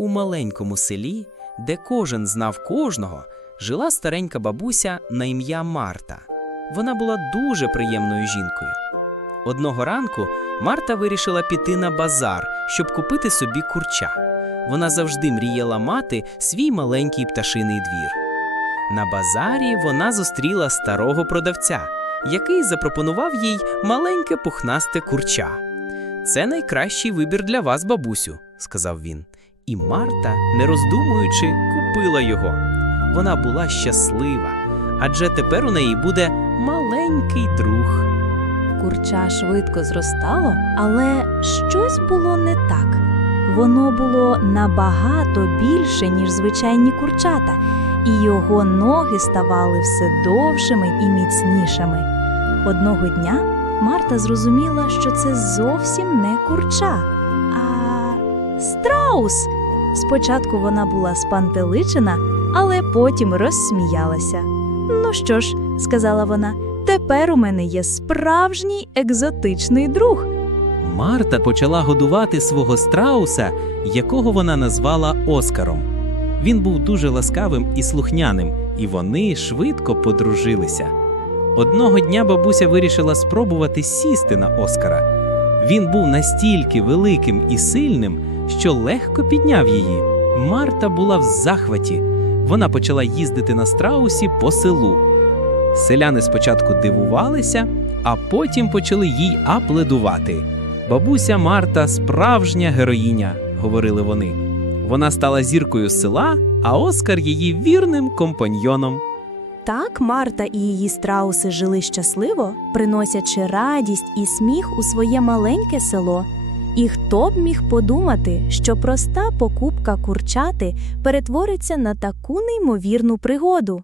У маленькому селі, де кожен знав кожного, жила старенька бабуся на ім'я Марта. Вона була дуже приємною жінкою. Одного ранку Марта вирішила піти на базар, щоб купити собі курча. Вона завжди мріяла мати свій маленький пташиний двір. На базарі вона зустріла старого продавця, який запропонував їй маленьке пухнасте курча. Це найкращий вибір для вас, бабусю, сказав він. І Марта, не роздумуючи, купила його. Вона була щаслива, адже тепер у неї буде маленький друг. Курча швидко зростало, але щось було не так. Воно було набагато більше, ніж звичайні курчата, і його ноги ставали все довшими і міцнішими. Одного дня Марта зрозуміла, що це зовсім не курча, а страус. Спочатку вона була спантеличена, але потім розсміялася. Ну що ж, сказала вона, тепер у мене є справжній екзотичний друг. Марта почала годувати свого страуса, якого вона назвала Оскаром. Він був дуже ласкавим і слухняним, і вони швидко подружилися. Одного дня бабуся вирішила спробувати сісти на Оскара. Він був настільки великим і сильним, що легко підняв її. Марта була в захваті. Вона почала їздити на страусі по селу. Селяни спочатку дивувалися, а потім почали їй аплодувати. Бабуся Марта справжня героїня, говорили вони. Вона стала зіркою села, а Оскар її вірним компаньйоном. Так Марта і її страуси жили щасливо, приносячи радість і сміх у своє маленьке село. І хто б міг подумати, що проста покупка курчати перетвориться на таку неймовірну пригоду.